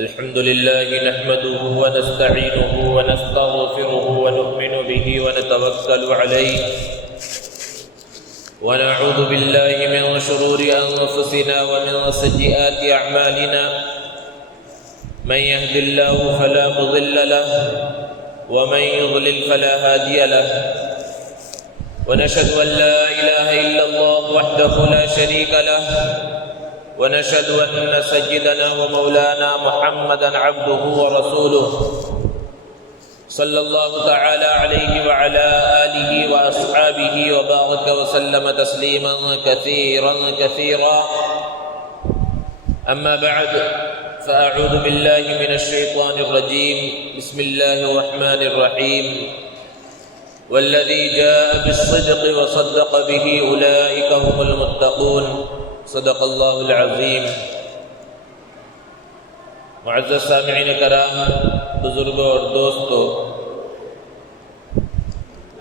الحمد لله نحمده ونستعينه ونستغفره ونؤمن به ونتوكل عليه ونعوذ بالله من شرور أنفسنا ومن سيئات أعمالنا من يهد الله فلا مضل له ومن يضلل فلا هادي له ونشهد أن لا إله إلا الله وحده لا شريك له ونشهد أن سيدنا ومولانا محمدا عبده ورسوله صلى الله تعالى عليه وعلى آله وأصحابه وبارك وسلم تسليما كثيرا أما بعد فأعوذ بالله من الشيطان الرجيم بسم الله الرحمن الرحيم والذي جاء بالصدق وصدق به أولئك هم المتقون صدق اللہ العظیم۔ معزز سامعین کرام، بزرگوں اور دوستوں،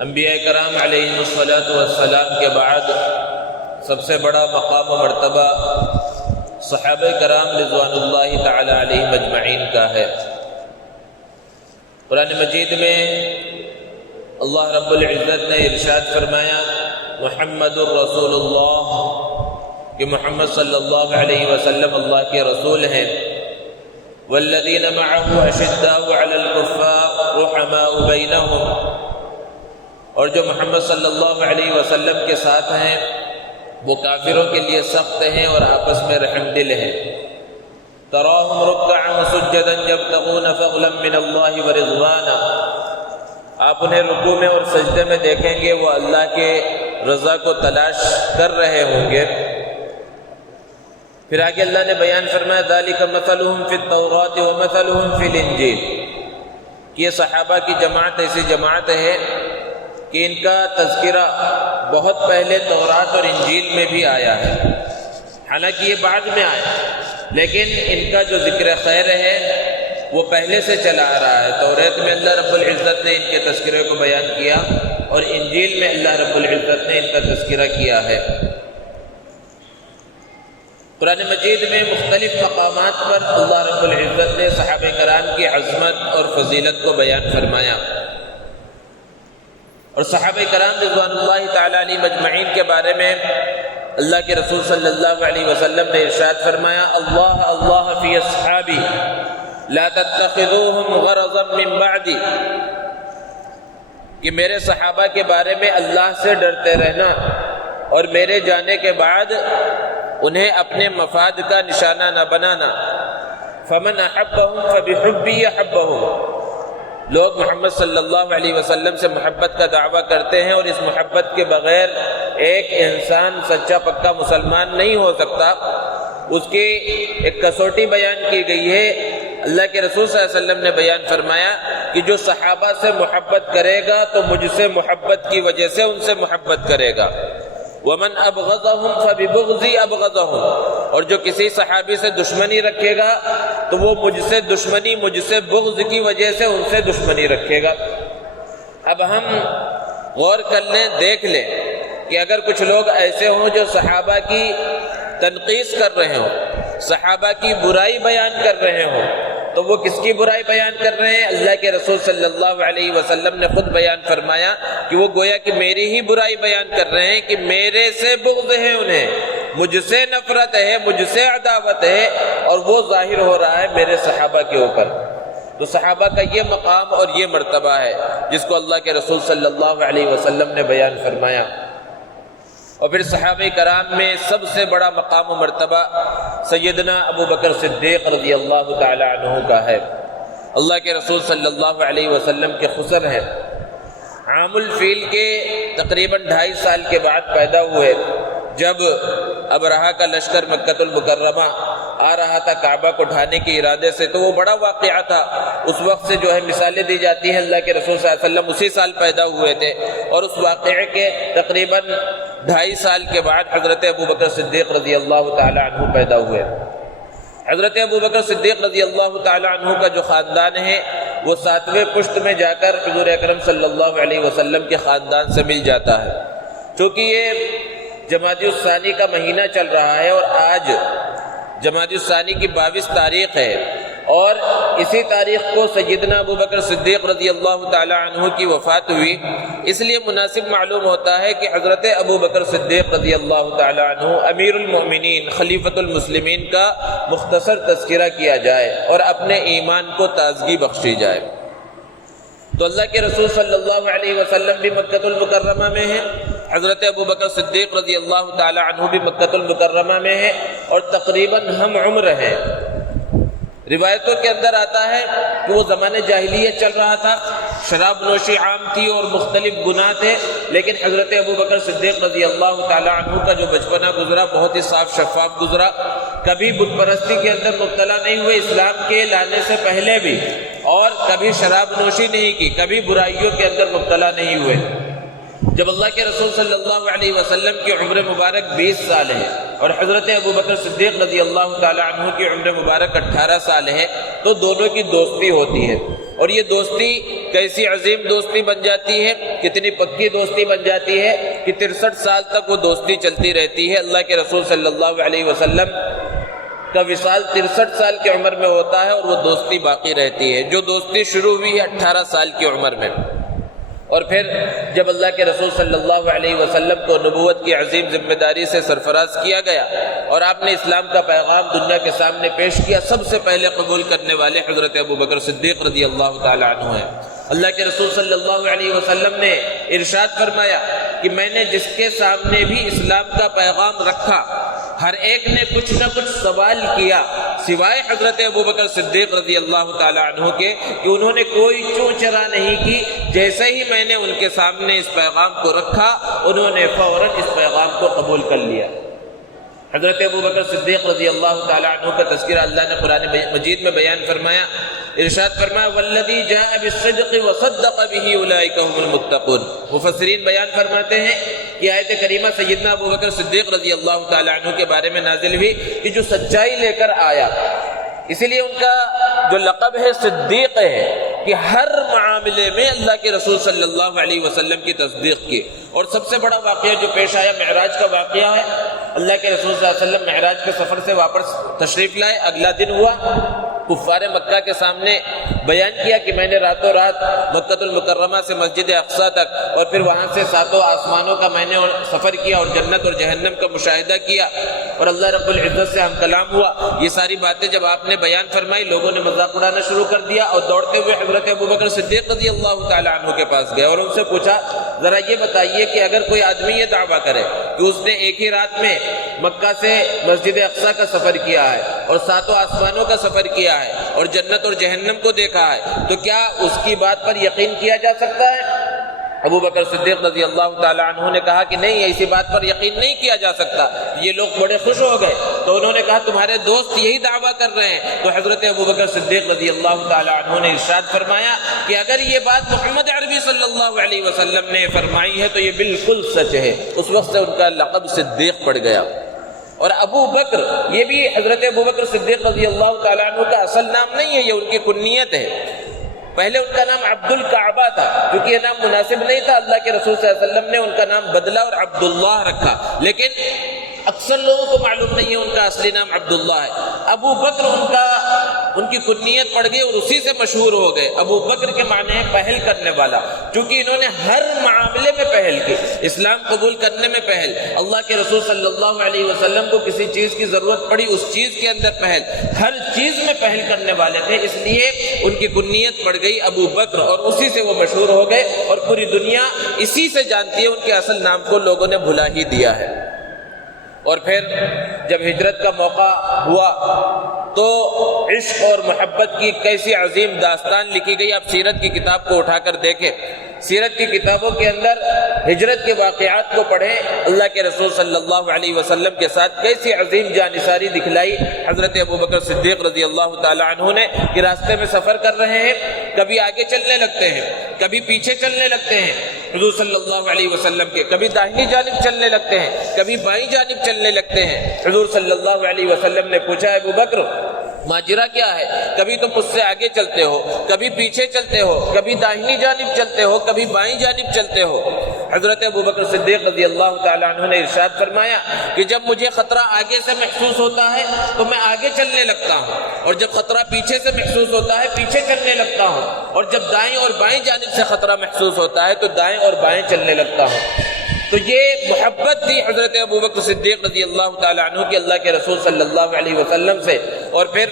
انبیاء کرام علیہم الصلاۃ والسلام کے بعد سب سے بڑا مقام و مرتبہ صحابہ کرام رضوان اللہ تعالی علیہم اجمعین کا ہے۔ قرآن مجید میں اللہ رب العزت نے ارشاد فرمایا محمد الرسول اللہ، کہ محمد صلی اللہ علیہ وسلم اللہ کے رسول ہیں۔ والذین معه اشداء علی الکفار رحماء بینہم، اور جو محمد صلی اللہ علیہ وسلم کے ساتھ ہیں وہ کافروں کے لیے سخت ہیں اور آپس میں رحم دل ہیں۔ تراہم رکعا سجدا یبتغون فضلا من اللہ ورضوانا، آپ انہیں رکوع میں اور سجدے میں دیکھیں گے وہ اللہ کے رضا کو تلاش کر رہے ہوں گے۔ پھر آگے اللہ نے بیان فرمایا ذالک مثلہم فی التوراۃ ومثلہم فی الانجیل، کہ یہ صحابہ کی جماعت ایسی جماعت ہے کہ ان کا تذکرہ بہت پہلے تورات اور انجیل میں بھی آیا ہے، حالانکہ یہ بعد میں آیا لیکن ان کا جو ذکر خیر ہے وہ پہلے سے چلا آ رہا ہے۔ تورات میں اللہ رب العزت نے ان کے تذکرے کو بیان کیا اور انجیل میں اللہ رب العزت نے ان کا تذکرہ کیا ہے۔ قرآن مجید میں مختلف مقامات پر اللہ رب العزت نے صحابہ کرام کی عظمت اور فضیلت کو بیان فرمایا، اور صحابہ کرام رضوان اللہ تعالی علیہم اجمعین کے بارے میں اللہ کے رسول صلی اللہ علیہ وسلم نے ارشاد فرمایا اللہ اللہ فی اصحابی لا تتخذوهم غرضا من بعدی، کہ میرے صحابہ کے بارے میں اللہ سے ڈرتے رہنا اور میرے جانے کے بعد انہیں اپنے مفاد کا نشانہ نہ بنانا۔ فمن احبہم فبحبی احبہم، لوگ محمد صلی اللہ علیہ وسلم سے محبت کا دعویٰ کرتے ہیں اور اس محبت کے بغیر ایک انسان سچا پکا مسلمان نہیں ہو سکتا۔ اس کی ایک کسوٹی بیان کی گئی ہے، اللہ کے رسول صلی اللہ علیہ وسلم نے بیان فرمایا کہ جو صحابہ سے محبت کرے گا تو مجھ سے محبت کی وجہ سے ان سے محبت کرے گا۔ ومن ابغضهم فببغضی ابغضهم، اور جو کسی صحابی سے دشمنی رکھے گا تو وہ مجھ سے دشمنی، مجھ سے بغض کی وجہ سے ان سے دشمنی رکھے گا۔ اب ہم غور کر لیں، دیکھ لیں کہ اگر کچھ لوگ ایسے ہوں جو صحابہ کی تنقیص کر رہے ہوں، صحابہ کی برائی بیان کر رہے ہوں، تو وہ کس کی برائی بیان کر رہے ہیں؟ اللہ کے رسول صلی اللہ علیہ وسلم نے خود بیان فرمایا کہ وہ گویا کہ میری ہی برائی بیان کر رہے ہیں، کہ میرے سے بغض ہے انہیں، مجھ سے نفرت ہے، مجھ سے عداوت ہے، اور وہ ظاہر ہو رہا ہے میرے صحابہ کے اوپر۔ تو صحابہ کا یہ مقام اور یہ مرتبہ ہے جس کو اللہ کے رسول صلی اللہ علیہ وسلم نے بیان فرمایا۔ اور پھر صحابہ کرام میں سب سے بڑا مقام و مرتبہ سیدنا ابو بکر صدیق رضی اللہ تعالی عنہ کا ہے۔ اللہ کے رسول صلی اللہ علیہ وسلم کے خسر ہیں، عام الفیل کے تقریباً 2.5 سال کے بعد پیدا ہوئے، جب ابرہہ کا لشکر مکۃ المکرمہ آ رہا تھا کعبہ کو ڈھانے کے ارادے سے، تو وہ بڑا واقعہ تھا۔ اس وقت سے جو ہے مثالیں دی جاتی ہیں، اللہ کے رسول صلی اللہ علیہ وسلم اسی سال پیدا ہوئے تھے، اور اس واقعے کے تقریباً 2.5 سال کے بعد حضرت ابو بکر صدیق رضی اللہ تعالی عنہ پیدا ہوئے۔ حضرت ابو بکر صدیق رضی اللہ تعالی عنہ کا جو خاندان ہے وہ 7ویں پشت میں جا کر حضور اکرم صلی اللہ علیہ وسلم کے خاندان سے مل جاتا ہے۔ چونکہ یہ جمادی الثانی کا مہینہ چل رہا ہے اور آج جمادی الثانی کی 22 تاریخ ہے، اور اسی تاریخ کو سیدنا ابو بکر صدیق رضی اللہ تعالی عنہ کی وفات ہوئی، اس لیے مناسب معلوم ہوتا ہے کہ حضرت ابو بکر صدیق رضی اللہ تعالی عنہ امیر المؤمنین خلیفۃ المسلمین کا مختصر تذکرہ کیا جائے اور اپنے ایمان کو تازگی بخشی جائے۔ تو اللہ کے رسول صلی اللہ علیہ وسلم بھی مکہ المکرمہ میں ہیں، حضرت ابو بکر صدیق رضی اللہ تعالی عنہ بھی مکہ المکرمہ میں ہیں، اور تقریباً ہم عمر ہیں۔ روایتوں کے اندر آتا ہے کہ وہ زمانہ جاہلیت چل رہا تھا، شراب نوشی عام تھی اور مختلف گناہ تھے، لیکن حضرت ابو بکر صدیق رضی اللہ تعالی عنہ کا جو بچپنا گزرا بہت ہی صاف شفاف گزرا، کبھی بت پرستی کے اندر مبتلا نہیں ہوئے اسلام کے لانے سے پہلے بھی، اور کبھی شراب نوشی نہیں کی، کبھی برائیوں کے اندر مبتلا نہیں ہوئے۔ جب اللہ کے رسول صلی اللہ علیہ وسلم کی عمر مبارک 20 سال ہے اور حضرت ابو بکر صدیق رضی اللہ تعالی عنہ کی عمر مبارک 18 سال ہے، تو دونوں کی دوستی ہوتی ہے، اور یہ دوستی کیسی عظیم دوستی بن جاتی ہے، کتنی پکی دوستی بن جاتی ہے کہ 63 سال تک وہ دوستی چلتی رہتی ہے۔ اللہ کے رسول صلی اللہ علیہ وسلم کا وصال 63 سال کی عمر میں ہوتا ہے اور وہ دوستی باقی رہتی ہے، جو دوستی شروع ہوئی ہے 18 سال کی عمر میں۔ اور پھر جب اللہ کے رسول صلی اللہ علیہ وسلم کو نبوت کی عظیم ذمہ داری سے سرفراز کیا گیا اور آپ نے اسلام کا پیغام دنیا کے سامنے پیش کیا، سب سے پہلے قبول کرنے والے حضرت ابو بکر صدیق رضی اللہ تعالی عنہ ہیں۔ اللہ کے رسول صلی اللہ علیہ وسلم نے ارشاد فرمایا کہ میں نے جس کے سامنے بھی اسلام کا پیغام رکھا، ہر ایک نے کچھ نہ کچھ سوال کیا، سوائے حضرت ابو بکر صدیق رضی اللہ تعالی عنہ کے، کہ انہوں نے کوئی چوں چرا نہیں کی۔ جیسے ہی میں نے ان کے سامنے اس پیغام کو رکھا، انہوں نے فوراً اس پیغام کو قبول کر لیا۔ حضرت ابو بکر صدیق رضی اللہ تعالی عنہ کا تذکرہ اللہ نے قرآن مجید میں بیان فرمایا، ارشاد فرمایا والذی جاء بالصدق وصدق به اولئک هم المتقون۔ مفسرین بیان فرماتے ہیں کہ آیت کریمہ سیدنا ابو بکر صدیق رضی اللہ تعالی عنہ کے بارے میں نازل ہوئی کہ جو سچائی لے کر آیا، اسی لیے ان کا جو لقب ہے صدیق ہے کہ ہر معاملے میں اللہ کے رسول صلی اللہ علیہ وسلم کی تصدیق کی۔ اور سب سے بڑا واقعہ جو پیش آیا معراج کا واقعہ ہے۔ اللہ کے رسول صلی اللہ علیہ وسلم معراج کے سفر سے واپس تشریف لائے، اگلا دن ہوا، کفار مکہ کے سامنے بیان کیا کہ میں نے راتوں رات مکہ المکرمہ سے مسجد اقصیٰ تک اور پھر وہاں سے 7 آسمانوں کا میں نے سفر کیا اور جنت اور جہنم کا مشاہدہ کیا اور اللہ رب العزت سے ہم کلام ہوا۔ یہ ساری باتیں جب آپ نے بیان فرمائی، لوگوں نے مذاق اڑانا شروع کر دیا اور دوڑتے ہوئے حضرت ابو بکر صدیق رضی اللہ تعالی عنہ کے پاس گئے اور ان سے پوچھا ذرا یہ بتائیے کہ اگر کوئی آدمی یہ دعویٰ کرے کہ اس نے ایک ہی رات میں مکہ سے مسجد اقصیٰ کا سفر کیا ہے اور 7 آسمانوں کا سفر کیا ہے اور جنت اور جہنم کو دیکھا ہے، تو کیا اس کی بات پر یقین کیا جا سکتا ہے؟ ابو بکر صدیق رضی اللہ تعالی عنہ نے کہا کہ نہیں، ایسی بات پر یقین نہیں کیا جا سکتا۔ یہ لوگ بڑے خوش ہو گئے، تو انہوں نے کہا تمہارے دوست یہی دعویٰ کر رہے ہیں۔ تو حضرت ابو بکر صدیق رضی اللہ تعالی عنہ نے ارشاد فرمایا کہ اگر یہ بات محمد عربی صلی اللہ علیہ وسلم نے فرمائی ہے تو یہ بالکل سچ ہے۔ اس وقت سے ان کا لقب صدیق پڑ گیا۔ اور ابو بکر یہ بھی حضرت ابو بکر صدیق رضی اللہ تعالیٰ عنہ کا اصل نام نہیں ہے، یہ ان کی کنیت ہے۔ پہلے ان کا نام عبد الکعبہ تھا، کیونکہ یہ نام مناسب نہیں تھا، اللہ کے رسول صلی اللہ علیہ وسلم نے ان کا نام بدلا اور عبداللہ رکھا، لیکن اکثر لوگوں کو معلوم نہیں ہے ان کا اصلی نام عبداللہ ہے۔ ابو بکر ان کی کنیت پڑ گئی اور اسی سے مشہور ہو گئے۔ ابو بکر کے معنی ہے پہل کرنے والا، چونکہ انہوں نے ہر معاملے میں پہل کی، اسلام قبول کرنے میں پہل، اللہ کے رسول صلی اللہ علیہ وسلم کو کسی چیز کی ضرورت پڑی اس چیز کے اندر پہل، ہر چیز میں پہل کرنے والے تھے، اس لیے ان کی کنیت پڑ گئی ابو بکر اور اسی سے وہ مشہور ہو گئے اور پوری دنیا اسی سے جانتی ہے، ان کے اصل نام کو لوگوں نے بھلا ہی دیا ہے۔ اور پھر جب ہجرت کا موقع ہوا تو عشق اور محبت کی کیسی عظیم داستان لکھی گئی۔ آپ سیرت کی کتاب کو اٹھا کر دیکھیں، سیرت کی کتابوں کے اندر ہجرت کے واقعات کو پڑھیں، اللہ کے رسول صلی اللہ علیہ وسلم کے ساتھ کیسی عظیم جانثاری دکھلائی حضرت ابو بکر صدیق رضی اللہ تعالی عنہ نے کہ راستے میں سفر کر رہے ہیں، کبھی آگے چلنے لگتے ہیں، کبھی پیچھے چلنے لگتے ہیں حضور صلی اللہ علیہ وسلم کے، کبھی داہنی جانب چلنے لگتے ہیں، کبھی بائیں جانب چلنے لگتے ہیں۔ حضور صلی اللہ علیہ وسلم نے پوچھا ابو بکر ماجرا کیا ہے؟ کبھی تم مجھ سے آگے چلتے ہو، کبھی پیچھے چلتے ہو، کبھی داہنی جانب چلتے ہو، کبھی بائیں جانب چلتے ہو۔ حضرت ابوبکر صدیق رضی اللہ تعالیٰ عنہ نے ارشاد فرمایا کہ جب مجھے خطرہ آگے سے محسوس ہوتا ہے تو میں آگے چلنے لگتا ہوں، اور جب خطرہ پیچھے سے محسوس ہوتا ہے پیچھے چلنے لگتا ہوں، اور جب دائیں اور بائیں جانب سے خطرہ محسوس ہوتا ہے تو دائیں اور بائیں چلنے لگتا ہوں۔ تو یہ محبت تھی حضرت ابوبکر صدیق رضی اللہ تعالیٰ عنہ کی اللہ کے رسول صلی اللہ علیہ وسلم سے۔ اور پھر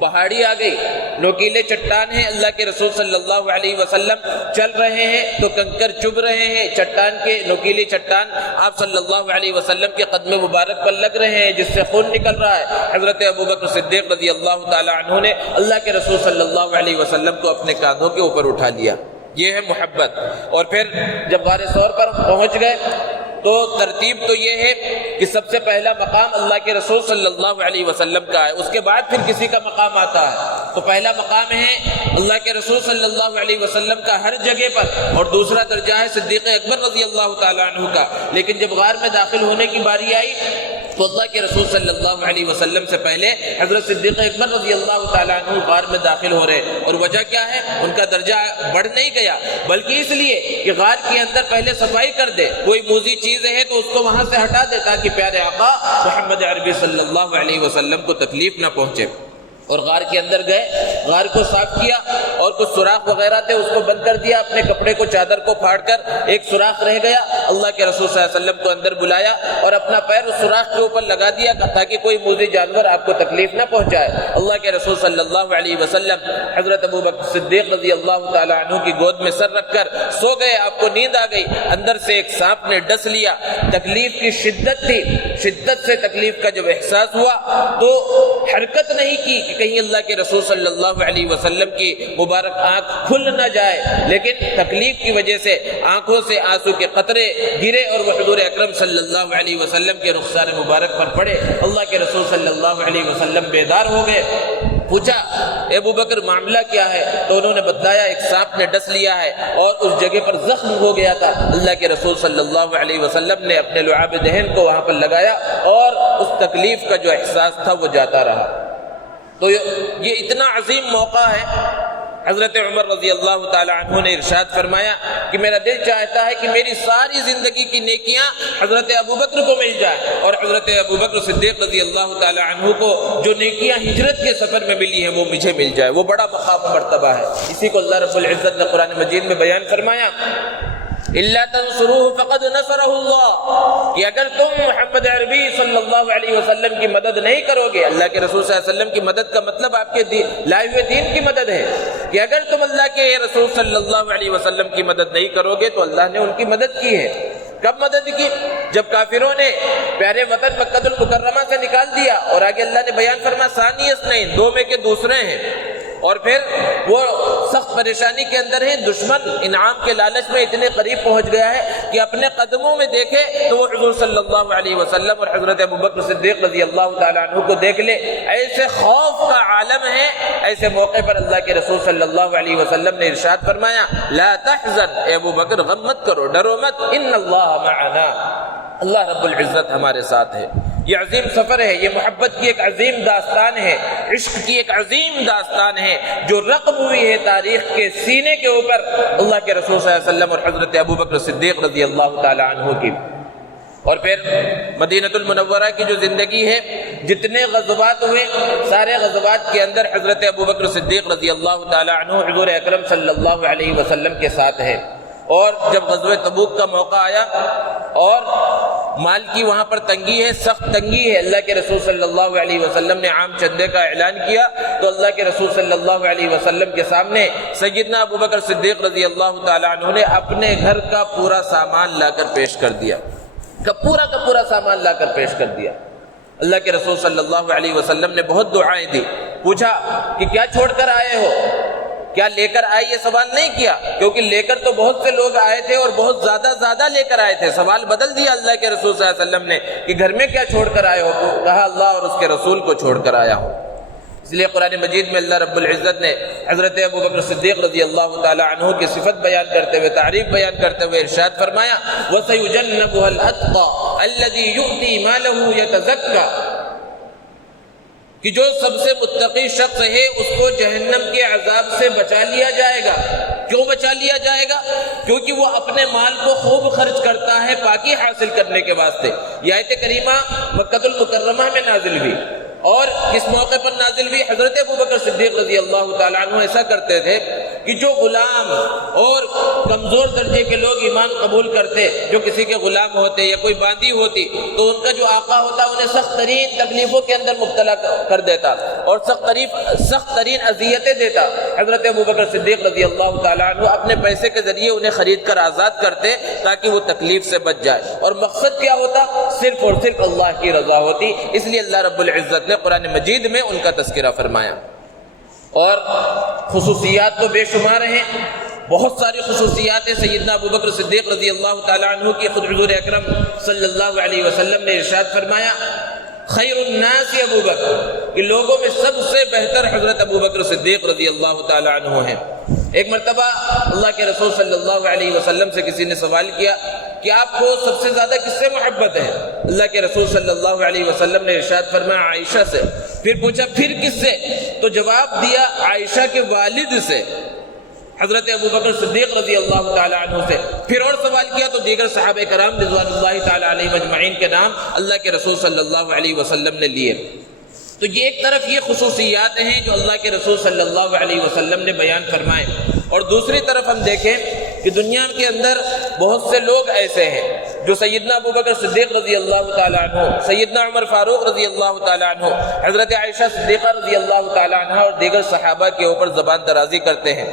پہاڑی آ گئی، نوکیلے چٹان ہیں، اللہ کے رسول صلی اللہ علیہ وسلم چل رہے ہیں تو کنکر چبھ رہے ہیں، چٹان کے نوکیلی چٹان آپ صلی اللہ علیہ وسلم کے قدم مبارک پر لگ رہے ہیں جس سے خون نکل رہا ہے۔ حضرت ابوبکر صدیق رضی اللہ تعالی عنہ نے اللہ کے رسول صلی اللہ علیہ وسلم کو اپنے کاندھوں کے اوپر اٹھا لیا۔ یہ ہے محبت۔ اور پھر جب غار ثور پر پہنچ گئے تو ترتیب تو یہ ہے کہ سب سے پہلا مقام اللہ کے رسول صلی اللہ علیہ وسلم کا ہے، اس کے بعد پھر کسی کا مقام آتا ہے۔ تو پہلا مقام ہے اللہ کے رسول صلی اللہ علیہ وسلم کا ہر جگہ پر، اور دوسرا درجہ ہے صدیق اکبر رضی اللہ تعالیٰ عنہ کا۔ لیکن جب غار میں داخل ہونے کی باری آئی تو اللہ کے رسول صلی اللہ علیہ وسلم سے پہلے حضرت صدیق اکبر رضی اللہ تعالیٰ عنہ غار میں داخل ہو رہے، اور وجہ کیا ہے؟ ان کا درجہ بڑھ نہیں گیا، بلکہ اس لیے کہ غار کے اندر پہلے صفائی کر دے، کوئی موذی چیزیں ہیں تو اس کو وہاں سے ہٹا دے تاکہ پیارے آقا محمد عربی صلی اللہ علیہ وسلم کو تکلیف نہ پہنچے۔ اور غار کے اندر گئے، غار کو صاف کیا، اور کچھ سوراخ وغیرہ تھے اس کو بند کر دیا، اپنے کپڑے کو چادر کو پھاڑ کر ایک سوراخ رہ گیا، اللہ کے رسول صلی اللہ علیہ وسلم کو اندر بلایا اور اپنا پیر اس سوراخ کے اوپر لگا دیا تاکہ کوئی موذی جانور آپ کو تکلیف نہ پہنچائے۔ اللہ کے رسول صلی اللہ علیہ وسلم حضرت ابوبکر صدیق رضی اللہ تعالیٰ عنہ کی گود میں سر رکھ کر سو گئے، آپ کو نیند آ گئی، اندر سے ایک سانپ نے ڈس لیا، تکلیف کی شدت تھی، شدت سے تکلیف کا جب احساس ہوا تو حرکت نہیں کی کہ کہیں اللہ کے رسول صلی اللہ علیہ وسلم کی مبارک آنکھ کھل نہ جائے، لیکن تکلیف کی وجہ سے آنکھوں سے آنسو کے قطرے گرے اور وہ حضور اکرم صلی اللہ علیہ وسلم کے رخسار مبارک پر پڑے۔ اللہ کے رسول صلی اللہ علیہ وسلم بیدار ہو گئے، پوچھا ابو بکر معاملہ کیا ہے؟ تو انہوں نے بتایا ایک سانپ نے ڈس لیا ہے اور اس جگہ پر زخم ہو گیا تھا۔ اللہ کے رسول صلی اللہ علیہ وسلم نے اپنے لعاب دہن کو وہاں پر لگایا اور اس تکلیف کا جو احساس تھا وہ جاتا رہا۔ تو یہ اتنا عظیم موقع ہے۔ حضرت عمر رضی اللہ تعالی عنہ نے ارشاد فرمایا کہ میرا دل چاہتا ہے کہ میری ساری زندگی کی نیکیاں حضرت ابوبکر کو مل جائیں، اور حضرت ابوبکر صدیق رضی اللہ تعالی عنہ کو جو نیکیاں ہجرت کے سفر میں ملی ہیں وہ مجھے مل جائے۔ وہ بڑا مقام و مرتبہ ہے، اسی کو اللہ رب العزت نے قرآن مجید میں بیان فرمایا، اِلَّا تَنْصُرُوهُ فَقَدْ نَصَرَهُ اللَّهُ، کہ اگر تم محمد عربی صلی اللہ علیہ وسلم کی مدد نہیں کرو گے، اللہ کے رسول صلی اللہ علیہ وسلم کی مدد کا مطلب آپ کے لائے ہوئے دین کی مدد ہے، کہ اگر تم اللہ کے رسول صلی اللہ علیہ وسلم کی مدد نہیں کرو گے تو اللہ نے ان کی مدد کی ہے۔ کب مدد کی؟ جب کافروں نے پیارے وطن مکہ المکرمہ سے نکال دیا، اور آگے اللہ نے بیان فرمایا ثانی اثنین، دو میں کے دوسرے ہیں، اور پھر وہ سخت پریشانی کے اندر ہیں، دشمن انعام کے لالچ میں اتنے قریب پہنچ گیا ہے کہ اپنے قدموں میں دیکھے تو وہ حضور صلی اللہ علیہ وسلم اور حضرت ابوبکر صدیق رضی اللہ تعالیٰ عنہ کو دیکھ لے، ایسے خوف کا عالم ہے۔ ایسے موقع پر اللہ کے رسول صلی اللہ علیہ وسلم نے ارشاد فرمایا، لا تحزن، اے ابوبکر غم مت کرو، ڈرو مت، ان اللہ معنا، اللہ رب العزت ہمارے ساتھ ہے۔ یہ عظیم سفر ہے، یہ محبت کی ایک عظیم داستان ہے، عشق کی ایک عظیم داستان ہے جو رقم ہوئی ہے تاریخ کے سینے کے اوپر اللہ کے رسول صلی اللہ علیہ وسلم اور حضرت ابوبکر صدیق رضی اللہ تعالی عنہ کی۔ اور پھر مدینہ المنورہ کی جو زندگی ہے، جتنے غزوات ہوئے سارے غزوات کے اندر حضرت ابوبکر صدیق رضی اللہ تعالی عنہ حضور اکرم صلی اللہ علیہ وسلم کے ساتھ ہے۔ اور جب غزوہ تبوک کا موقع آیا اور مال کی وہاں پر تنگی ہے، سخت تنگی ہے، اللہ کے رسول صلی اللہ علیہ وسلم نے عام چندے کا اعلان کیا، تو اللہ کے رسول صلی اللہ علیہ وسلم کے سامنے سیدنا ابوبکر صدیق رضی اللہ تعالی عنہ نے اپنے گھر کا پورا سامان لا کر پیش کر دیا، کا پورا سامان لا کر پیش کر دیا۔ اللہ کے رسول صلی اللہ علیہ وسلم نے بہت دعائیں دی، پوچھا کہ کیا چھوڑ کر آئے ہو، کیا لے کر آئے، یہ سوال نہیں کیا، کیونکہ لے کر تو بہت سے لوگ آئے تھے اور بہت زیادہ لے کر آئے تھے۔ سوال بدل دیا اللہ کے رسول صلی اللہ علیہ وسلم نے کہ گھر میں کیا چھوڑ کر آئے ہو، کہا اللہ اور اس کے رسول کو چھوڑ کر آیا ہوں۔ اس لیے قرآن مجید میں اللہ رب العزت نے حضرت ابوبکر صدیق رضی اللہ تعالی عنہ کی صفت بیان کرتے ہوئے، تعریف بیان کرتے ہوئے ارشاد فرمایا، وَسَيُجَنَّبُهَا الْأَتْقَى الَّذِي يُؤْتِي مَالَهُ يَتَزَكَّى، کہ جو سب سے متقی شخص ہے اس کو جہنم کے عذاب سے بچا لیا جائے گا۔ کیوں بچا لیا جائے گا؟ کیونکہ وہ اپنے مال کو خوب خرچ کرتا ہے پاکی حاصل کرنے کے واسطے۔ یہ آیت کریمہ مکہ المکرمہ میں نازل ہوئی، اور کس موقع پر نازل ہوئی؟ حضرت ابوبکر صدیق رضی اللہ تعالیٰ عنہ ایسا کرتے تھے کہ جو غلام اور کمزور درجے کے لوگ ایمان قبول کرتے، جو کسی کے غلام ہوتے یا کوئی باندی ہوتی، تو ان کا جو آقا ہوتا انہیں سخت ترین تکلیفوں کے اندر مبتلا کر دیتا اور سخت ترین اذیتیں دیتا۔ حضرت ابوبکر صدیق رضی اللہ تعالیٰ عنہ اپنے پیسے کے ذریعے انہیں خرید کر آزاد کرتے تاکہ وہ تکلیف سے بچ جائے، اور مقصد کیا ہوتا؟ صرف اور صرف اللہ کی رضا ہوتی۔ اس لیے اللہ رب العزت نے قرآن مجید میں ان کا تذکرہ فرمایا۔ اور خصوصیات تو بے شمار ہیں، بہت ساری خصوصیات ہیں سیدنا ابوبکر صدیق رضی اللہ تعالیٰ عنہ کی۔ خود حضور اکرم صلی اللہ علیہ وسلم نے ارشاد فرمایا خیر الناس ابوبکر، کہ لوگوں میں سب سے بہتر حضرت ابوبکر صدیق رضی اللہ تعالیٰ عنہ ہیں۔ ایک مرتبہ اللہ کے رسول صلی اللہ علیہ وسلم سے کسی نے سوال کیا کہ آپ کو سب سے زیادہ کس سے محبت ہے؟ اللہ کے رسول صلی اللہ علیہ وسلم نے ارشاد فرمایا عائشہ سے۔ پھر پوچھا پھر کس سے؟ تو جواب دیا عائشہ کے والد سے، حضرت ابوبکر صدیق رضی اللہ تعالیٰ عنہ سے۔ پھر اور سوال کیا تو دیگر صحابہ کرام رضوان اللہ تعالیٰ علیہ مجمعین کے نام اللہ کے رسول صلی اللہ علیہ وسلم نے لیے۔ تو یہ ایک طرف یہ خصوصیات ہیں جو اللہ کے رسول صلی اللہ علیہ وسلم نے بیان فرمائے، اور دوسری طرف ہم دیکھیں کہ دنیا کے اندر بہت سے لوگ ایسے ہیں جو سیدنا ابوبکر صدیق رضی اللہ تعالیٰ عنہ، سیدنا عمر فاروق رضی اللہ تعالیٰ عنہ، حضرت عائشہ صدیقہ رضی اللہ تعالیٰ عنہ اور دیگر صحابہ کے اوپر زبان درازی کرتے ہیں۔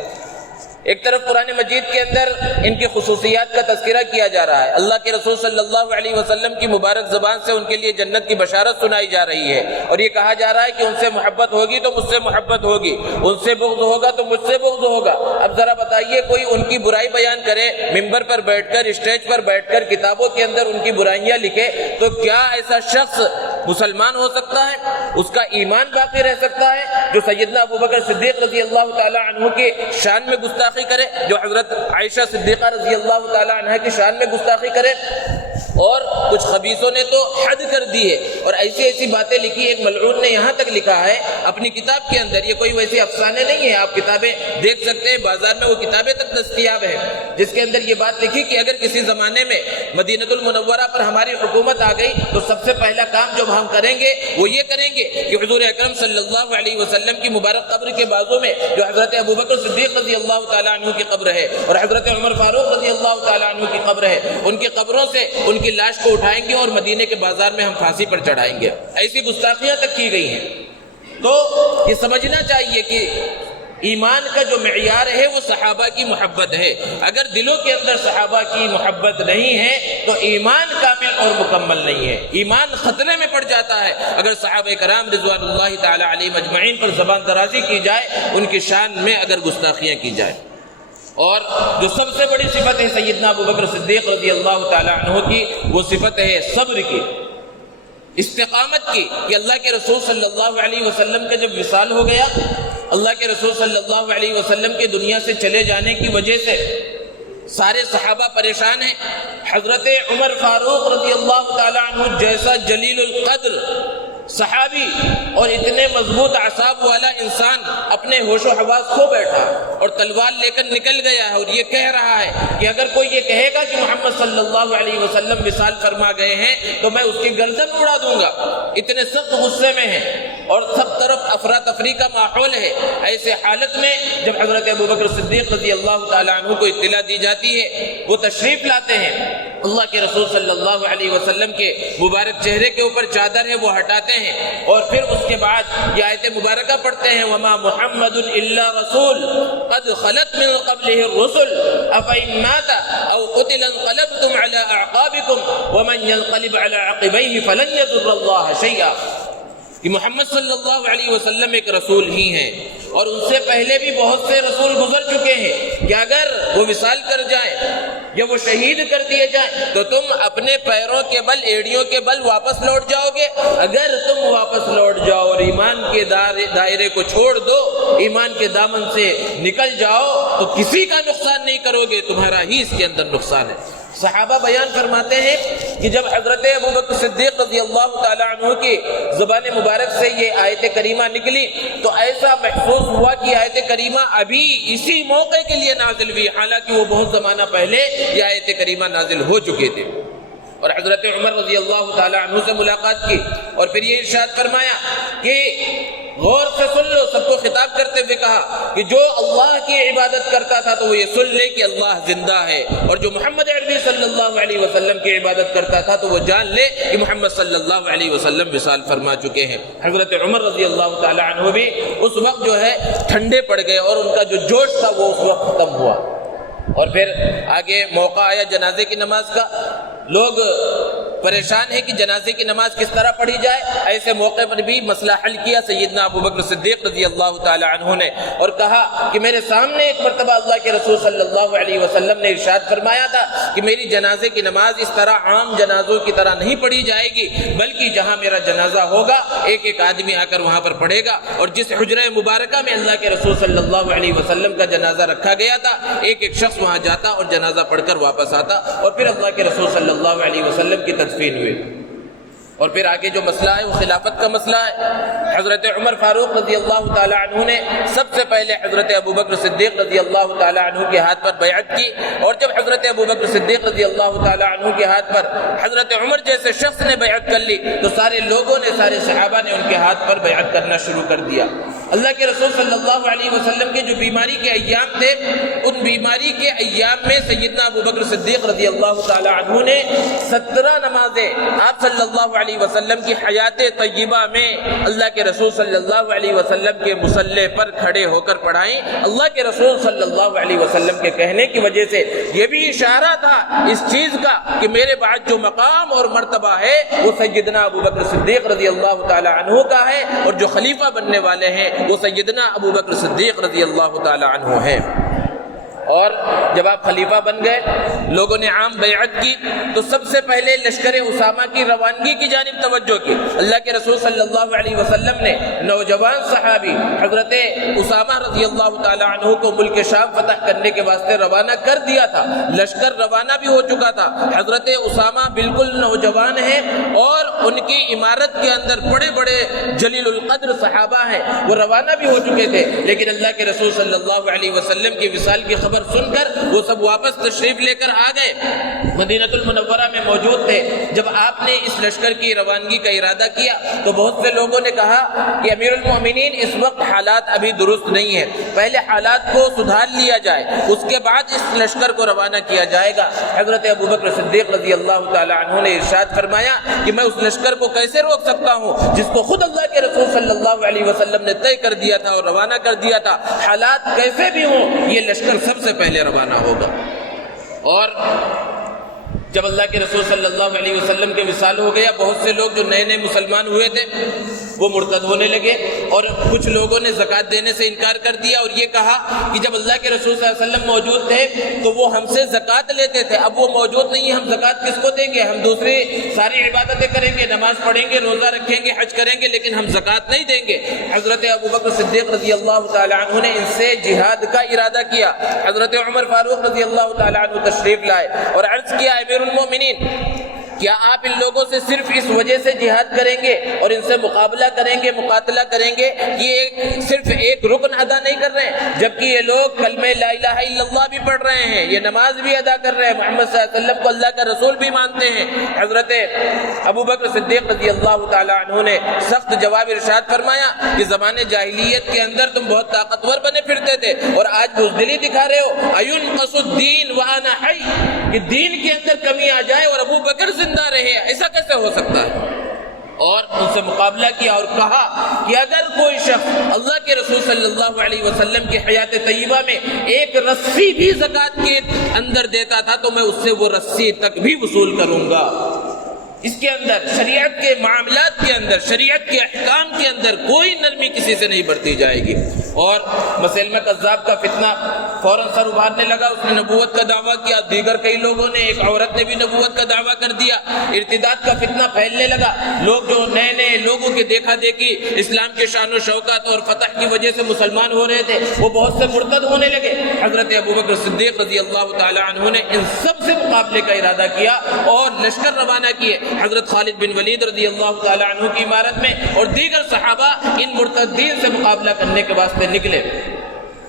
ایک طرف قرآن مجید کے اندر ان کی خصوصیات کا تذکرہ کیا جا رہا ہے، اللہ کے رسول صلی اللہ علیہ وسلم کی مبارک زبان سے ان کے لیے جنت کی بشارت سنائی جا رہی ہے، اور یہ کہا جا رہا ہے کہ ان سے محبت ہوگی تو مجھ سے محبت ہوگی، ان سے بغض ہوگا تو مجھ سے بغض ہوگا۔ اب ذرا بتائیے کوئی ان کی برائی بیان کرے، ممبر پر بیٹھ کر، اسٹیج پر بیٹھ کر کتابوں کے اندر ان کی برائیاں لکھے، تو کیا ایسا شخص مسلمان ہو سکتا ہے؟ اس کا ایمان باقی رہ سکتا ہے؟ جو سیدنا ابوبکر صدیق رضی اللہ تعالیٰ عنہ کے شان میں گستاخی کرے، جو حضرت عائشہ صدیقہ رضی اللہ تعالیٰ عنہ کی شان میں گستاخی کرے۔ اور کچھ خبیثوں نے تو حد کر دی ہے اور ایسی ایسی باتیں لکھی۔ ایک ملعون نے یہاں تک لکھا ہے اپنی کتاب کے اندر، یہ کوئی ویسے افسانے نہیں ہے، آپ کتابیں دیکھ سکتے ہیں، بازار میں وہ کتابیں تک دستیاب ہیں، جس کے اندر یہ بات لکھی کہ اگر کسی زمانے میں مدینہ المنورہ پر ہماری حکومت آ گئی تو سب سے پہلا کام جو ہم کریں گے وہ یہ کریں گے کہ حضور اکرم صلی اللہ علیہ وسلم کی مبارک قبر کے بازو میں جو حضرت ابوبکر صدیق رضی اللہ تعالیٰ عنہ کی قبر ہے اور حضرت عمر فاروق رضی اللہ تعالیٰ عنہ کی قبر ہے، ان کی قبروں سے ان کی لاش کو اٹھائیں گے اور مدینے کے بازار میں ہم پھانسی پر چڑھائیں گے۔ ایسی گستاخیاں تک کی گئی ہیں۔ تو یہ سمجھنا چاہیے کہ ایمان کا جو معیار ہے وہ صحابہ کی محبت ہے۔ اگر دلوں کے اندر صحابہ کی محبت نہیں ہے تو ایمان کامل اور مکمل نہیں ہے، ایمان خطرے میں پڑ جاتا ہے اگر صحابہ کرام رضوان اللہ تعالی علیہ مجمعین پر زبان درازی کی جائے، ان کی شان میں اگر گستاخیاں کی جائے۔ اور جو سب سے بڑی صفت ہے سیدنا ابوبکر صدیق رضی اللہ تعالی عنہ کی، وہ صفت ہے صبر کی، استقامت کی، کہ اللہ کے رسول صلی اللہ علیہ وسلم کا جب وصال ہو گیا، اللہ کے رسول صلی اللہ علیہ وسلم کے دنیا سے چلے جانے کی وجہ سے سارے صحابہ پریشان ہیں۔ حضرت عمر فاروق رضی اللہ تعالی عنہ جیسا جلیل القدر صحابی اور اتنے مضبوط اعصاب والا انسان اپنے ہوش و حواس کھو بیٹھا اور تلوار لے کر نکل گیا ہے، اور یہ کہہ رہا ہے کہ اگر کوئی یہ کہے گا کہ محمد صلی اللہ علیہ وسلم وصال فرما گئے ہیں تو میں اس کی گردن اڑا دوں گا۔ اتنے سخت غصے میں ہیں اور سب طرف افراتفری کا ماحول ہے۔ ایسے حالت میں جب حضرت ابوبکر صدیق رضی اللہ تعالیٰ عنہ کو اطلاع دی جاتی ہے، وہ تشریف لاتے ہیں، اللہ کے رسول صلی اللہ علیہ وسلم کے مبارک چہرے کے اوپر چادر ہے وہ ہٹاتے ہیں، اور پھر اس کے بعد یہ آیت مبارکہ پڑھتے ہیں، وَمَا مُحَمَّدٌ إِلَّا رَسُولٌ قَدْ خَلَتْ مِن قَبْلِهِ الرُّسُلُ أَفَإِن مَاتَ أَوْ قُتِلَ انقلبتم عَلَى أَعْقَابِكُمْ وَمَن يَنقلب عَلَى عَقِبَيْهِ فَلَن يَضُرَّ اللَّهَ شَيْئًا۔ کہ محمد صلی اللہ علیہ وسلم ایک رسول ہی ہیں، اور ان سے پہلے بھی بہت سے رسول گزر چکے ہیں، کہ اگر وہ وصال کر جائیں یا وہ شہید کر دیے جائیں تو تم اپنے پیروں کے بل، ایڑیوں کے بل واپس لوٹ جاؤ گے۔ اگر تم واپس لوٹ جاؤ اور ایمان کے دائرے کو چھوڑ دو، ایمان کے دامن سے نکل جاؤ، تو کسی کا نقصان نہیں کرو گے، تمہارا ہی اس کے اندر نقصان ہے۔ صحابہ بیان فرماتے ہیں کہ جب حضرت ابوبکر صدیق رضی اللہ تعالی عنہ کی زبان مبارک سے یہ آیت کریمہ نکلی تو ایسا محسوس ہوا کہ آیت کریمہ ابھی اسی موقع کے لیے نازل ہوئی، حالانکہ وہ بہت زمانہ پہلے یہ آیت کریمہ نازل ہو چکے تھے۔ اور حضرت عمر رضی اللہ تعالی عنہ سے ملاقات کی اور پھر یہ ارشاد فرمایا کہ غور سے سن لو، سب کو خطاب کرتے ہوئے کہا کہ جو اللہ کی عبادت کرتا تھا تو وہ یہ سن لے کہ اللہ زندہ ہے، اور جو محمد عربی صلی اللہ علیہ وسلم کی عبادت کرتا تھا تو وہ جان لے کہ محمد صلی اللہ علیہ وسلم وصال فرما چکے ہیں۔ حضرت عمر رضی اللہ تعالی عنہ بھی اس وقت جو ہے ٹھنڈے پڑ گئے اور ان کا جو جوش تھا وہ اس وقت ختم ہوا۔ اور پھر آگے موقع آیا جنازے کی نماز کا، لوگ پریشان ہیں کہ جنازے کی نماز کس طرح پڑھی جائے۔ ایسے موقع پر بھی مسئلہ حل کیا سیدنا ابوبکر صدیق رضی اللہ تعالی عنہ نے، اور کہا کہ میرے سامنے ایک مرتبہ اللہ کے رسول صلی اللہ علیہ وسلم نے ارشاد فرمایا تھا کہ میری جنازے کی نماز اس طرح عام جنازوں کی طرح نہیں پڑھی جائے گی، بلکہ جہاں میرا جنازہ ہوگا ایک ایک آدمی آ کر وہاں پر پڑھے گا، اور جس حجرہ مبارکہ میں اللہ کے رسول صلی اللہ علیہ وسلم کا جنازہ رکھا گیا تھا ایک ایک شخص وہاں جاتا اور جنازہ پڑھ کر واپس آتا، اور پھر اللہ کے رسول صلی اللہ علیہ وسلم کی تدفین ہوئی۔ اور پھر آگے جو مسئلہ ہے وہ خلافت کا مسئلہ ہے۔ حضرت عمر فاروق رضی اللہ تعالی عنہ نے سب سے پہلے حضرت ابوبکر صدیق رضی اللہ تعالی عنہ کے ہاتھ پر بیعت کی، اور جب حضرت ابوبکر صدیق رضی اللہ تعالی عنہ کے ہاتھ پر حضرت عمر جیسے شخص نے بیعت کر لی تو سارے لوگوں نے، سارے صحابہ نے ان کے ہاتھ پر بیعت کرنا شروع کر دیا۔ اللہ کے رسول صلی اللہ علیہ وسلم کے جو بیماری کے ایام تھے ان بیماری کے ایام میں سیدنا ابوبکر صدیق رضی اللہ تعالی عنہ نے 17 نمازیں آپ صلی اللہ علیہ وسلم کی حیات طیبہ میں اللہ کے رسول صلی اللہ علیہ وسلم کے مصلی پر کھڑے ہو کر پڑھائیں۔ اللہ کے رسول صلی اللہ علیہ وسلم کے کہنے کی وجہ سے یہ بھی اشارہ تھا اس چیز کا کہ میرے بعد جو مقام اور مرتبہ ہے وہ سیدنا ابوبکر صدیق رضی اللہ تعالی عنہ کا ہے، اور جو خلیفہ بننے والے ہیں وہ سیدنا ابوبکر صدیق رضی اللہ تعالی عنہ ہیں۔ اور جب آپ خلیفہ بن گئے، لوگوں نے عام بیعت کی تو سب سے پہلے لشکر اسامہ کی روانگی کی جانب توجہ کی۔ اللہ کے رسول صلی اللہ علیہ وسلم نے نوجوان صحابی حضرت اسامہ رضی اللہ تعالی عنہ کو ملک شام فتح کرنے کے واسطے روانہ کر دیا تھا، لشکر روانہ بھی ہو چکا تھا۔ حضرت اسامہ بالکل نوجوان ہیں اور ان کی عمارت کے اندر بڑے بڑے جلیل القدر صحابہ ہیں، وہ روانہ بھی ہو چکے تھے، لیکن اللہ کے رسول صلی اللہ علیہ وسلم کی وصال کی خبر سن کر وہ سب واپس تشریف لے کر آ گئے، مدینہ المنورہ میں موجود تھے۔ جب آپ نے اس لشکر کی روانگی کا ارادہ کیا تو بہت سے لوگوں نے کہا کہ امیر المومنین اس وقت حالات ابھی درست نہیں ہیں، پہلے حالات کو سدھار لیا جائے، اس کے بعد اس لشکر کو روانہ کیا جائے گا۔ حضرت ابوبکر صدیق رضی اللہ تعالی عنہ نے ارشاد فرمایا کہ میں اس لشکر کو کیسے روک سکتا ہوں جس کو خود اللہ کے رسول صلی اللہ علیہ وسلم نے طے کر دیا تھا اور روانہ کر دیا تھا، حالات کیسے بھی ہوں یہ لشکر سب سے پہلے روانہ ہوگا۔ اور جب اللہ کے رسول صلی اللہ علیہ وسلم کے وصال ہو گیا، بہت سے لوگ جو نئے نئے مسلمان ہوئے تھے وہ مرتد ہونے لگے، اور کچھ لوگوں نے زکوٰۃ دینے سے انکار کر دیا اور یہ کہا کہ جب اللہ کے رسول صلی اللہ علیہ وسلم موجود تھے تو وہ ہم سے زکوٰۃ لیتے تھے، اب وہ موجود نہیں ہیں، ہم زکوٰۃ کس کو دیں گے؟ ہم دوسری ساری عبادتیں کریں گے، نماز پڑھیں گے، روزہ رکھیں گے، حج کریں گے، لیکن ہم زکوٰۃ نہیں دیں گے۔ حضرت ابوبکر صدیق رضی اللہ تعالی عنہ نے ان سے جہاد کا ارادہ کیا۔ حضرت عمر فاروق رضی اللہ تعالی عنہ تشریف لائے اور عرض کیا، امیر المومنین کیا آپ ان لوگوں سے صرف اس وجہ سے جہاد کریں گے اور ان سے مقابلہ کریں گے، مقاتلہ کریں گے کہ یہ صرف ایک رکن ادا نہیں کر رہے ہیں، جبکہ یہ لوگ کلمہ لا الہ الا اللہ بھی پڑھ رہے ہیں، یہ نماز بھی ادا کر رہے ہیں، محمد صلی اللہ علیہ وسلم کو اللہ کا رسول بھی مانتے ہیں؟ حضرت ابوبکر صدیق رضی اللہ تعالی عنہ نے سخت جواب ارشاد فرمایا کہ زمانے جاہلیت کے اندر تم بہت طاقتور بنے پھرتے تھے اور آج بزدلی دکھا رہے ہو۔ اینقص الدین وانا حی، کہ دین کے اندر کمی آ جائے اور ابو بکر زندہ رہے، ایسا کیسے ہو سکتا ہے؟ اور ان سے مقابلہ کیا اور کہا کہ اگر کوئی شخص اللہ کے رسول صلی اللہ علیہ وسلم کی حیات طیبہ میں ایک رسی بھی زکوٰۃ کے اندر دیتا تھا تو میں اس سے وہ رسی تک بھی وصول کروں گا۔ اس کے اندر شریعت کے معاملات کے اندر، شریعت کے احکام کے اندر کوئی نرمی کسی سے نہیں برتی جائے گی۔ اور مسیلمہ کذاب کا فتنہ فوراً سر ابھارنے لگا، اس نے نبوت کا دعویٰ کیا، دیگر کئی لوگوں نے، ایک عورت نے بھی نبوت کا دعویٰ کر دیا، ارتداد کا فتنہ پھیلنے لگا، لوگ جو نئے نئے لوگوں کے دیکھا دیکھی اسلام کے شان و شوکت اور فتح کی وجہ سے مسلمان ہو رہے تھے، وہ بہت سے مرتد ہونے لگے۔ حضرت ابوبکر صدیق رضی اللہ تعالی عنہ نے ان سب سے مقابلے کا ارادہ کیا اور لشکر روانہ کیے۔ حضرت خالد بن ولید رضی اللہ تعالی عنہ کی عمارت میں اور دیگر صحابہ ان مرتدین سے مقابلہ کرنے کے واسطے نکلے۔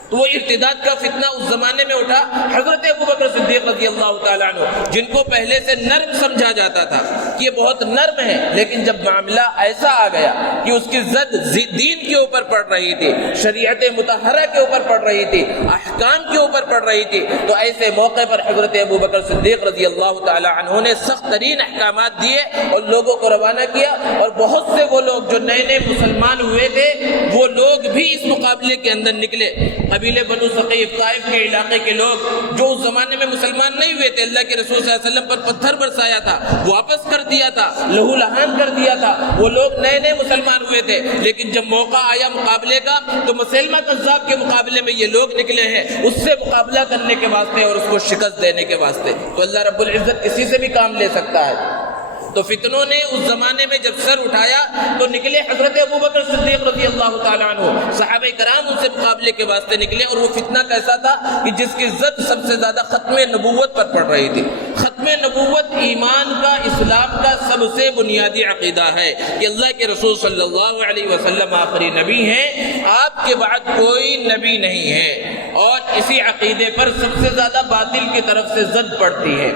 تو وہ ارتداد کا فتنہ اس زمانے میں اٹھا۔ حضرت ابوبکر صدیق رضی اللہ تعالی عنہ جن کو پہلے سے نرم سمجھا جاتا تھا کہ یہ بہت نرم ہے، لیکن جب معاملہ ایسا آ گیا کہ اس کی زد دین کے اوپر پڑ رہی تھی، شریعت مطہرہ کے اوپر پڑ رہی تھی، احکام کے اوپر پڑ رہی تھی، تو ایسے موقع پر حضرت ابوبکر صدیق رضی اللہ تعالی عنہ نے سخت ترین احکامات دیے اور لوگوں کو روانہ کیا۔ اور بہت سے وہ لوگ جو نئے نئے مسلمان ہوئے تھے وہ لوگ بھی اس مقابلے کے اندر نکلے۔ قبیلے بنو ثقیف، طائف کے علاقے کے لوگ جو اس زمانے میں مسلمان نہیں ہوئے تھے، اللہ کے رسول صلی اللہ علیہ وسلم پر پتھر برسایا تھا، واپس کر دیا تھا، لہو لہان کر دیا تھا، وہ لوگ نئے نئے مسلمان ہوئے تھے، لیکن جب موقع آیا مقابلے کا تو مسیلمہ کذاب کے مقابلے میں یہ لوگ نکلے ہیں اس سے مقابلہ کرنے کے واسطے اور اس کو شکست دینے کے واسطے۔ تو اللہ رب العزت کسی سے بھی کام لے سکتا ہے۔ تو فتنوں نے اس زمانے میں جب سر اٹھایا تو نکلے حضرت ابوبکر صدیق رضی اللہ تعالیٰ عنہ، صحابہ کرام ان سے مقابلے کے واسطے نکلے۔ اور وہ فتنہ کیسا تھا کہ جس کی زد سب سے زیادہ ختم نبوت پر پڑ رہی تھی۔ ختم نبوت ایمان کا، اسلام کا سب سے بنیادی عقیدہ ہے کہ اللہ کے رسول صلی اللہ علیہ وسلم آخری نبی ہیں، آپ کے بعد کوئی نبی نہیں ہے، اور اسی عقیدے پر سب سے زیادہ باطل کی طرف سے زد پڑتی ہے۔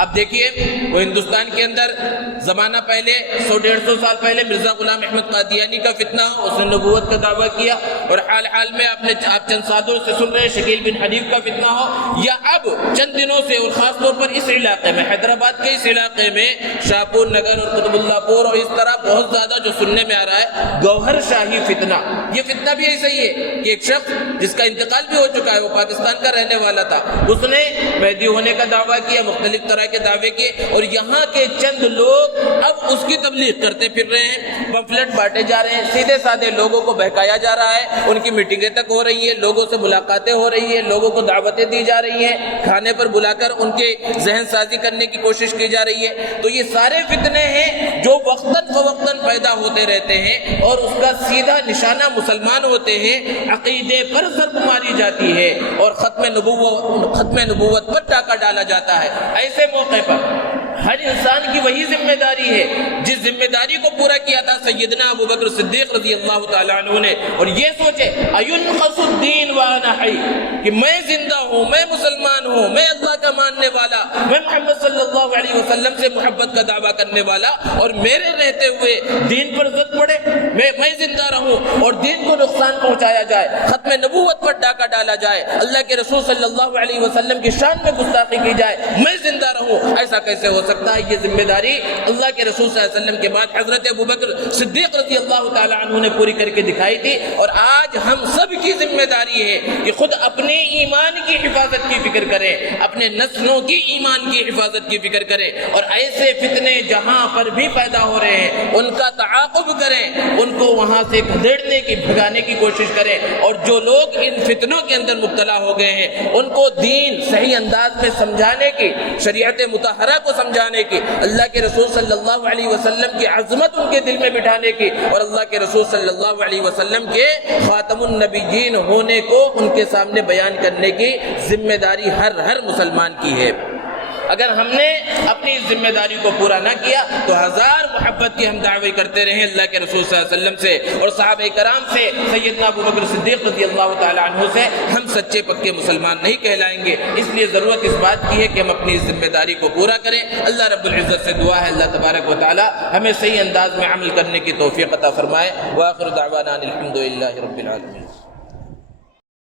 آپ دیکھیے وہ ہندوستان کے اندر زمانہ پہلے 100-150 سال پہلے مرزا غلام احمد قادیانی کا فتنہ، اس نے نبوت کا دعویٰ کیا، اور حال میں آپ چند سادوں سے سن رہے شکیل بن حنیف کا فتنہ ہو، یا اب چند دنوں سے اور خاص طور پر اس علاقے میں، حیدرآباد کے اس علاقے میں شاہپور نگر اور قطب اللہ پور اور اس طرح بہت زیادہ جو سننے میں آ رہا ہے گوہر شاہی فتنہ۔ یہ فتنہ بھی ایسا ہی ہے کہ ایک شخص جس کا انتقال بھی ہو چکا ہے، وہ پاکستان کا رہنے والا تھا، اس نے مہدی ہونے کا دعویٰ کیا، مختلف طرح کے دعوے کیے، اور یہاں کے چند لوگ اب اس کی تبلیغ کرتے پھر رہے ہیں، پمفلٹ بانٹے جا رہے ہیں، سیدھے سادے لوگوں کو بہکایا جا رہا ہے، ان کی میٹنگیں تک ہو رہی ہیں، لوگوں سے ملاقاتیں ہو رہی ہیں، لوگوں کو دعوتیں دی جا رہی ہیں، کھانے پر بلا کر ان کے ذہن سازی کرنے کی کوشش کی جا رہی ہے۔ تو یہ سارے فتنے ہیں جو وقتاً فوقتاً پیدا ہوتے رہتے ہیں، اور اس کا سیدھا نشانہ مسلمان ہوتے ہیں، عقیدے پر ضرب ماری جاتی ہے اور ختم نبوت پر ٹاکا ڈالا جاتا ہے۔ ایسے موقع پر ہر انسان کی وہی ذمہ داری ہے جس ذمہ داری کو پورا کیا تھا سیدنا ابوبکر صدیق رضی اللہ تعالیٰ عنہ نے، اور یہ سوچے اَيُنْقَصُ الدِّينُ وَأَنَا حَيٌّ، کہ میں زندہ ہوں، میں مسلمان ہوں، میں اللہ کا ماننے والا، میں محمد صلی اللہ علیہ وسلم سے محبت کا دعویٰ کرنے والا، اور میرے رہتے ہوئے دین پر زد پڑے، میں زندہ رہوں اور دین کو نقصان پہنچایا جائے، ختم نبوت پر ڈاکہ ڈالا جائے، اللہ کے رسول صلی اللہ علیہ وسلم کی شان میں گستاخی کی جائے، میں زندہ رہوں، ایسا کیسے ہو سکتا ہے؟ یہ ذمہ داری اللہ کے رسول صلی اللہ علیہ وسلم کے بعد حضرت ابوبکر صدیق رضی اللہ تعالی عنہ نے پوری کر کے دکھائی تھی، اور آج ہم سب کی ذمہ داری ہے کہ خود اپنے ایمان کی حفاظت کی فکر کریں، اپنے نسلوں کی ایمان کی حفاظت کی فکر کریں، اور ایسے فتنے جہاں پر بھی پیدا ہو رہے ہیں ان کا تعاقب کریں، ان کو وہاں سے گھسیٹنے کی، بھگانے کی کوشش کریں، اور جو لوگ ان فتنوں کے اندر مبتلا ہو گئے ہیں ان کو دین صحیح انداز میں سمجھانے کی، شریعت مطہرہ کو سمجھانے کی، اللہ کے رسول صلی اللہ علیہ وسلم کی عظمت ان کے دل میں بٹھانے کی، اور اللہ کے رسول صلی اللہ علیہ وسلم کے خاتم النبیین ہونے کو ان کے سامنے بیان کرنے کی ذمہ داری ہر مسلمان کی ہے۔ اگر ہم نے اپنی ذمہ داری کو پورا نہ کیا تو ہزار محبت کی ہم دعوی کرتے رہیں اللہ کے رسول صلی اللہ علیہ وسلم سے اور صحابہ کرام سے، سیدنا ابوبکر صدیق رضی اللہ تعالی عنہ سے، ہم سچے پکے مسلمان نہیں کہلائیں گے۔ اس لیے ضرورت اس بات کی ہے کہ ہم اپنی ذمہ داری کو پورا کریں۔ اللہ رب العزت سے دعا ہے اللہ تبارک و تعالی ہمیں صحیح انداز میں عمل کرنے کی توفیق عطا فرمائے۔ وآخر دعوانا الحمد للہ رب العالمین۔